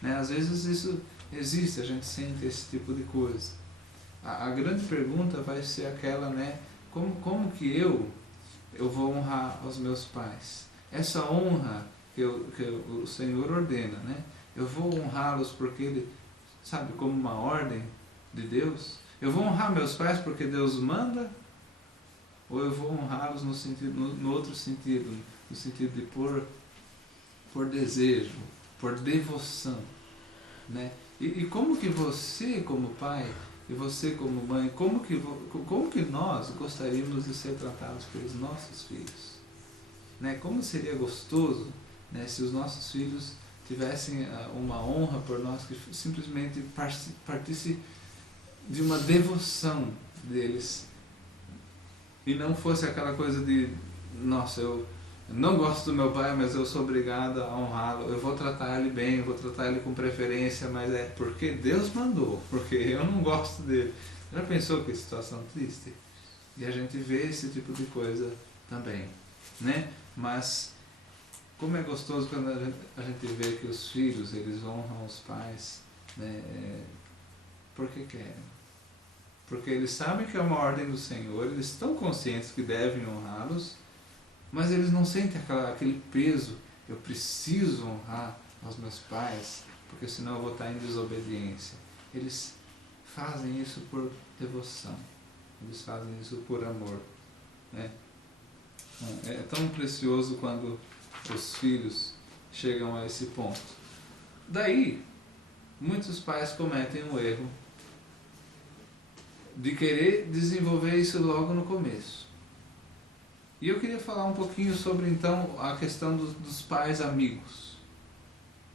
Né? Às vezes isso existe, a gente sente esse tipo de coisa. A grande pergunta vai ser aquela, né? Como que eu vou honrar aos meus pais? Essa honra que o Senhor ordena, né? Eu vou honrá-los porque Ele, sabe, como uma ordem de Deus? Eu vou honrar meus pais porque Deus manda? Ou eu vou honrá-los no outro sentido, no sentido de por desejo, por devoção, né? E como que você como pai e você como mãe, como que nós gostaríamos de ser tratados pelos nossos filhos? Né? Como seria gostoso, né, se os nossos filhos tivessem uma honra por nós, que simplesmente partisse de uma devoção deles e não fosse aquela coisa de, nossa, Eu não gosto do meu pai, mas eu sou obrigado a honrá-lo. Eu vou tratar ele bem, eu vou tratar ele com preferência, mas é porque Deus mandou, porque eu não gosto dele. Já pensou que situação triste? E a gente vê esse tipo de coisa também, né? Mas como é gostoso quando a gente vê que os filhos, eles honram os pais, né? Porque querem. Porque eles sabem que é uma ordem do Senhor, eles estão conscientes que devem honrá-los, mas eles não sentem aquele peso. Eu preciso honrar aos meus pais, porque senão eu vou estar em desobediência. Eles fazem isso por devoção, eles fazem isso por amor, né? É tão precioso quando os filhos chegam a esse ponto. Daí, muitos pais cometem o erro de querer desenvolver isso logo no começo. E eu queria falar um pouquinho sobre, então, a questão dos pais amigos.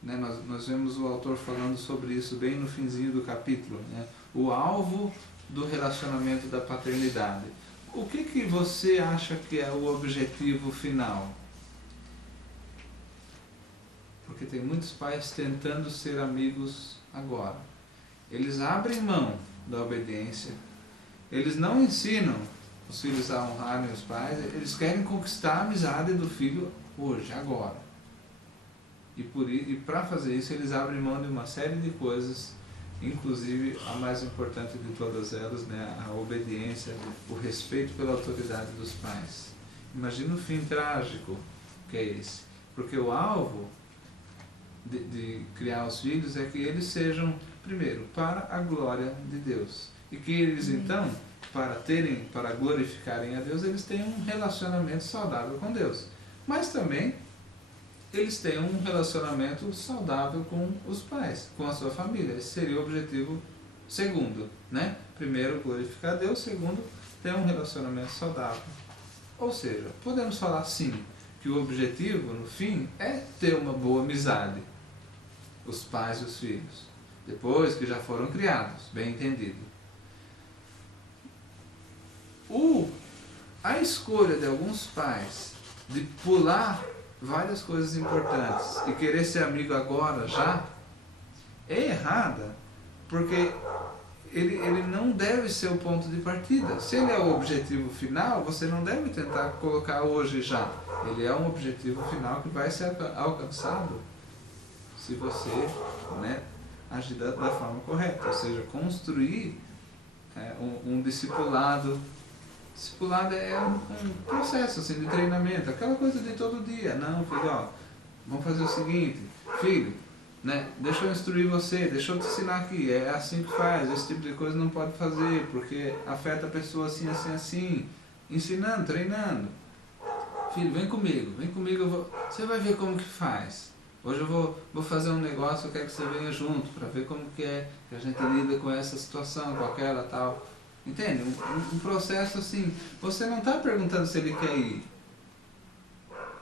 Né? Nós vemos o autor falando sobre isso bem no finzinho do capítulo, né? O alvo do relacionamento da paternidade. O que você acha que é o objetivo final? Porque tem muitos pais tentando ser amigos agora. Eles abrem mão da obediência, eles não ensinam os filhos a honrarem os pais, eles querem conquistar a amizade do filho hoje, agora. E para fazer isso, eles abrem mão de uma série de coisas, inclusive a mais importante de todas elas, né, a obediência, o respeito pela autoridade dos pais. Imagina o fim trágico que é esse. Porque o alvo de criar os filhos é que eles sejam, primeiro, para a glória de Deus. E que eles, então, para glorificarem a Deus, eles tenham um relacionamento saudável com Deus. Mas também eles tenham um relacionamento saudável com os pais, com a sua família. Esse seria o objetivo segundo, né? Primeiro, glorificar a Deus. Segundo, ter um relacionamento saudável. Ou seja, podemos falar sim, que o objetivo, no fim, é ter uma boa amizade, os pais e os filhos, depois que já foram criados, bem entendido. A escolha de alguns pais de pular várias coisas importantes e querer ser amigo agora, já, é errada, porque ele não deve ser o ponto de partida. Se ele é o objetivo final, você não deve tentar colocar hoje já. Ele é um objetivo final que vai ser alcançado se você, né, agir da forma correta, ou seja, construir um discipulado. Discipulado é um processo assim, de treinamento, aquela coisa de todo dia. Não, filho, ó, vamos fazer o seguinte, filho, né, deixa eu instruir você, deixa eu te ensinar aqui, é assim que faz, esse tipo de coisa não pode fazer, porque afeta a pessoa assim, assim, assim. Ensinando, treinando. Filho, vem comigo, você vai ver como que faz. Hoje eu vou fazer um negócio, eu quero que você venha junto, para ver como que é que a gente lida com essa situação, com aquela tal. Entende? Um processo assim, você não está perguntando se ele quer ir.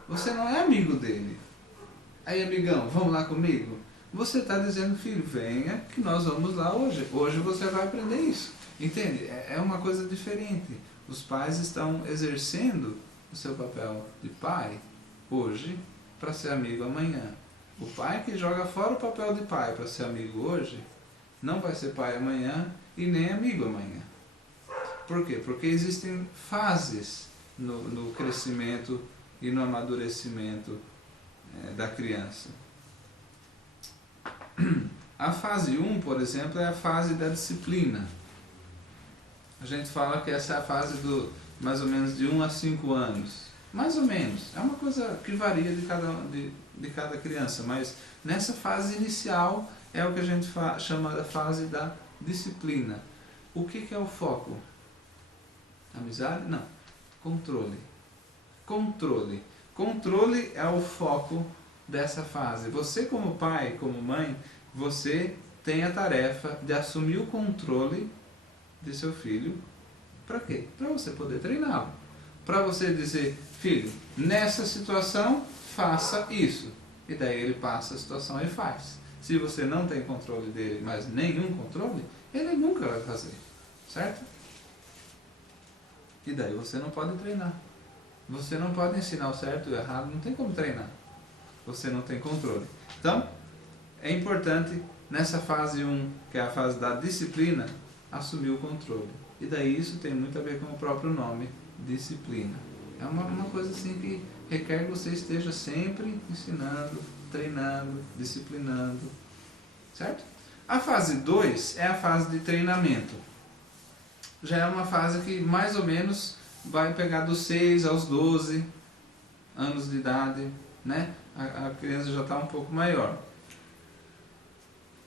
Você não é amigo dele. Aí, amigão, vamos lá comigo? Você está dizendo, filho, venha que nós vamos lá hoje. Hoje você vai aprender isso. Entende? É uma coisa diferente. Os pais estão exercendo o seu papel de pai hoje para ser amigo amanhã. O pai que joga fora o papel de pai para ser amigo hoje, não vai ser pai amanhã e nem amigo amanhã. Por quê? Porque existem fases no crescimento e no amadurecimento da criança. A fase 1, por exemplo, é a fase da disciplina. A gente fala que essa é a fase mais ou menos de 1 a 5 anos. Mais ou menos. É uma coisa que varia de cada criança, mas nessa fase inicial é o que a gente chama da fase da disciplina. O que é o foco? Amizade? Não. Controle. Controle é o foco dessa fase. Você, como pai, como mãe, você tem a tarefa de assumir o controle de seu filho. Para quê? Para você poder treiná-lo. Para você dizer, filho, nessa situação, faça isso. E daí ele passa a situação e faz. Se você não tem controle dele, mas nenhum controle, ele nunca vai fazer. Certo? E daí você não pode treinar. Você não pode ensinar o certo e o errado, não tem como treinar. Você não tem controle. Então, é importante, nessa fase 1, que é a fase da disciplina, assumir o controle. E daí isso tem muito a ver com o próprio nome, disciplina. É uma coisa assim que requer que você esteja sempre ensinando, treinando, disciplinando. Certo? A fase 2 é a fase de treinamento. Já é uma fase que mais ou menos vai pegar dos 6 aos 12 anos de idade, né? A criança já está um pouco maior.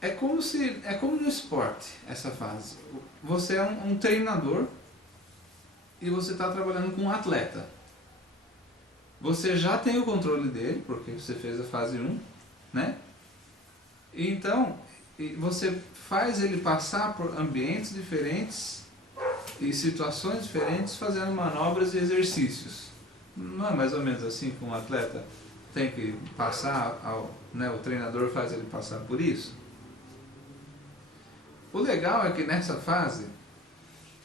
É como no esporte, essa fase. Você é um treinador e você está trabalhando com um atleta. Você já tem o controle dele, porque você fez a fase 1, né? E então, você faz ele passar por ambientes diferentes e situações diferentes, fazendo manobras e exercícios. Não é mais ou menos assim que um atleta tem que passar, o treinador faz ele passar por isso? O legal é que nessa fase,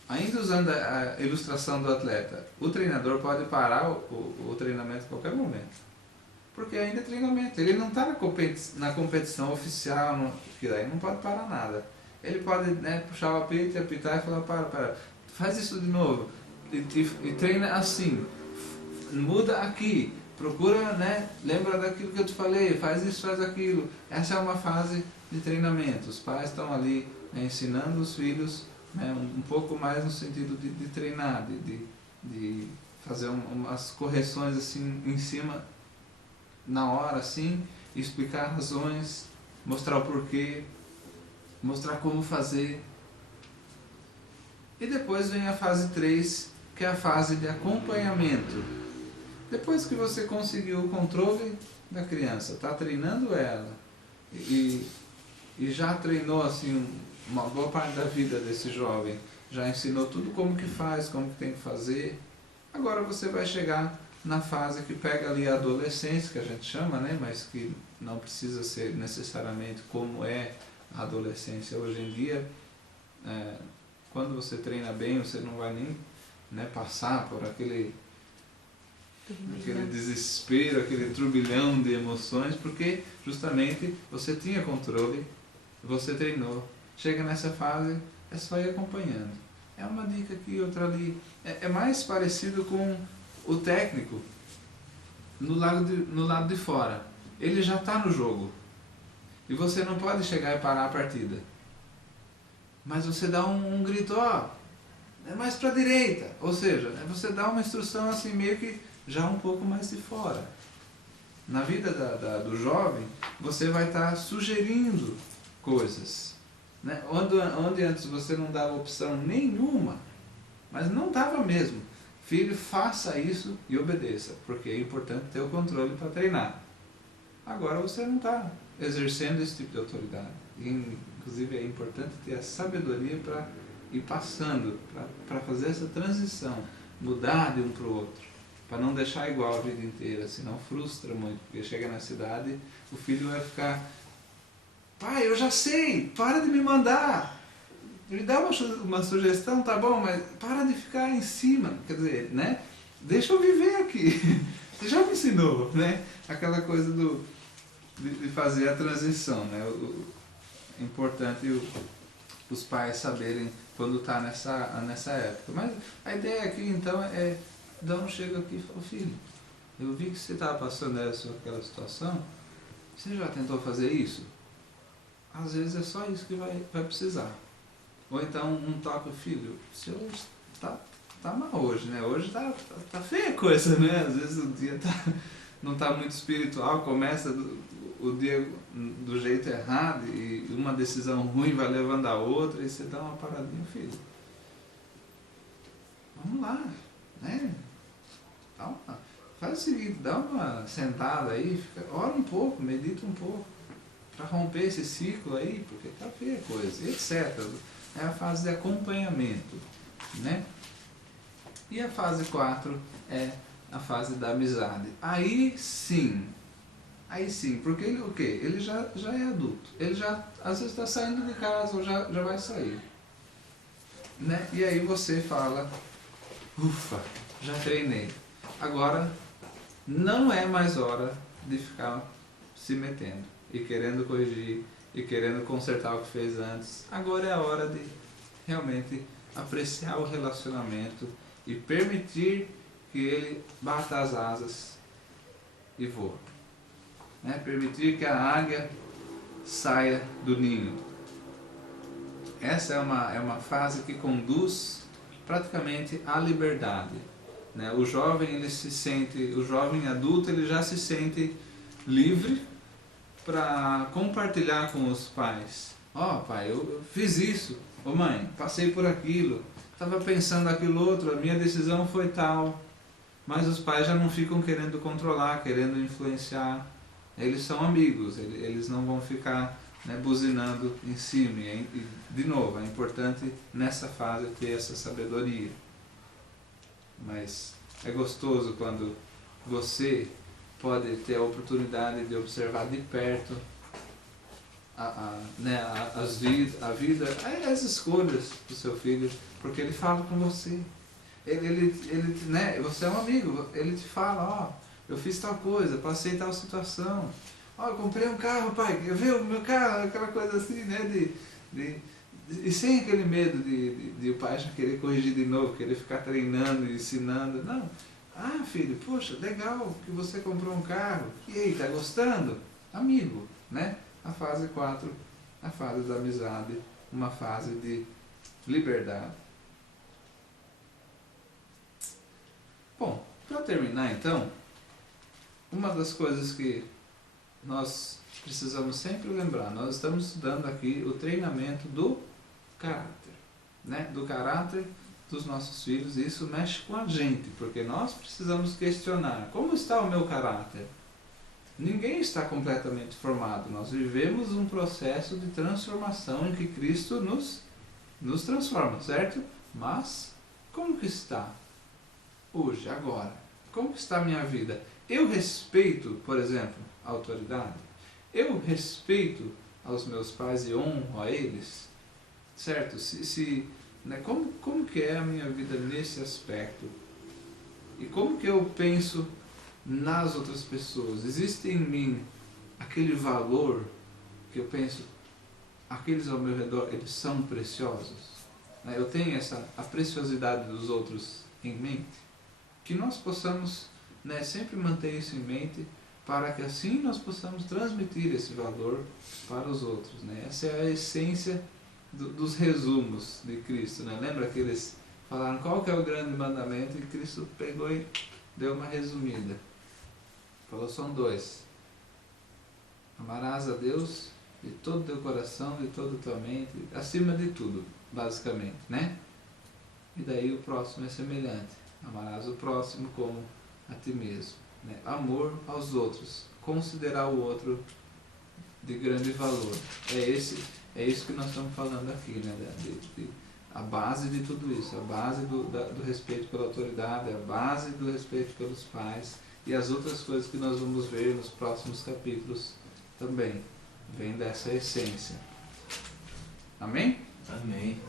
ainda usando a ilustração do atleta, o treinador pode parar o treinamento a qualquer momento. Porque ainda é treinamento. Ele não está na competição oficial, que daí não pode parar nada. Ele pode, né, puxar o apito e apitar e falar, para, faz isso de novo. E treina assim. Muda aqui. Procura, né, lembra daquilo que eu te falei, faz isso, faz aquilo. Essa é uma fase de treinamento. Os pais estão ali, né, ensinando os filhos, né, um pouco mais no sentido de treinar, de fazer umas correções assim em cima, na hora assim, explicar razões, mostrar o porquê, mostrar como fazer. E depois vem a fase 3, que é a fase de acompanhamento. Depois que você conseguiu o controle da criança, está treinando ela e já treinou assim uma boa parte da vida desse jovem, já ensinou tudo como que faz, como que tem que fazer, agora você vai chegar na fase que pega ali a adolescência, que a gente chama, né, mas que não precisa ser necessariamente como é a adolescência hoje em dia. Quando você treina bem, você não vai nem, né, passar por aquele desespero, aquele turbilhão de emoções, porque justamente você tinha controle, você treinou. Chega nessa fase, é só ir acompanhando. É uma dica aqui, outra ali. É mais parecido com o técnico no lado de fora. Ele já está no jogo. E você não pode chegar e parar a partida. Mas você dá um grito, é mais para a direita. Ou seja, você dá uma instrução assim meio que já um pouco mais de fora. Na vida do jovem, você vai estar sugerindo coisas, né? Onde antes você não dava opção nenhuma, mas não dava mesmo. Filho, faça isso e obedeça, porque é importante ter o controle para treinar. Agora você não está exercendo esse tipo de autoridade. Inclusive é importante ter a sabedoria para ir passando, para fazer essa transição, mudar de um para o outro, para não deixar igual a vida inteira, senão frustra muito, porque chega na cidade, o filho vai ficar, pai, eu já sei, para de me mandar, me dá uma sugestão, tá bom, mas para de ficar em cima, quer dizer, né? Deixa eu viver aqui, você já me ensinou, né? Aquela coisa de fazer a transição, né? É importante os pais saberem quando está nessa época. Mas a ideia aqui então é, Dão chega aqui e fala, filho, eu vi que você estava passando aquela situação, você já tentou fazer isso? Às vezes é só isso que vai precisar. Ou então um toque, filho, o senhor tá mal hoje, né? Hoje tá feia a coisa, né? Às vezes o dia não está muito espiritual, começa o dia do jeito errado e uma decisão ruim vai levando a outra e você dá uma paradinha, filho. Vamos lá, né? Faz o seguinte, dá uma sentada aí, ora um pouco, medita um pouco, para romper esse ciclo aí, porque tá feia a coisa, etc. É a fase de acompanhamento, né? E a fase 4 é a fase da amizade. Aí sim, porque ele o quê? Ele já é adulto, ele já às vezes está saindo de casa ou já vai sair, né? E aí você fala, ufa, já treinei. agora não é mais hora de ficar se metendo e querendo corrigir e querendo consertar o que fez antes. Agora é a hora de realmente apreciar o relacionamento e permitir que ele bata as asas e voa. Permitir que a águia saia do ninho. Essa é uma fase que conduz praticamente à liberdade. O jovem, o jovem adulto, ele já se sente livre para compartilhar com os pais. Pai, eu fiz isso. Mãe, passei por aquilo. Estava pensando aquilo outro, a minha decisão foi tal. Mas os pais já não ficam querendo controlar, querendo influenciar. Eles são amigos, eles não vão ficar buzinando em cima. E, de novo, é importante nessa fase ter essa sabedoria. Mas é gostoso quando você pode ter a oportunidade de observar de perto a vida, as escolhas do seu filho, porque ele fala com você. Você é um amigo, ele te fala, eu fiz tal coisa, passei tal situação, eu comprei um carro, pai, viu o meu carro, aquela coisa assim, e sem aquele medo de o pai já querer corrigir de novo, querer ficar treinando e ensinando. Não. Filho, poxa, legal que você comprou um carro. E aí, tá gostando? Amigo, A fase 4, a fase da amizade, uma fase de liberdade. Bom, para terminar então, uma das coisas que nós precisamos sempre lembrar, nós estamos estudando aqui o treinamento do caráter, do caráter dos nossos filhos, e isso mexe com a gente, porque nós precisamos questionar, como está o meu caráter? Ninguém está completamente formado, nós vivemos um processo de transformação em que Cristo nos transforma, certo? Mas, como que está hoje, agora? Como que está a minha vida? Eu respeito, por exemplo, a autoridade? Eu respeito aos meus pais e honro a eles? Certo? Como que é a minha vida nesse aspecto? E como que eu penso nas outras pessoas? Existe em mim aquele valor que eu penso, aqueles ao meu redor, eles são preciosos? Eu tenho a preciosidade dos outros em mente? Que nós possamos sempre manter isso em mente, para que assim nós possamos transmitir esse valor para os outros. Essa é a essência dos resumos de Cristo. Lembra que eles falaram qual que é o grande mandamento, e Cristo pegou e deu uma resumida. Falou, são 2. Amarás a Deus de todo o teu coração, de toda a tua mente, acima de tudo, basicamente, E daí o próximo é semelhante. Amarás o próximo como a ti mesmo. Amor aos outros. Considerar o outro de grande valor. É isso que nós estamos falando aqui, a base de tudo isso, a base do respeito pela autoridade, a base do respeito pelos pais, e as outras coisas que nós vamos ver nos próximos capítulos também vem dessa essência. Amém? Amém.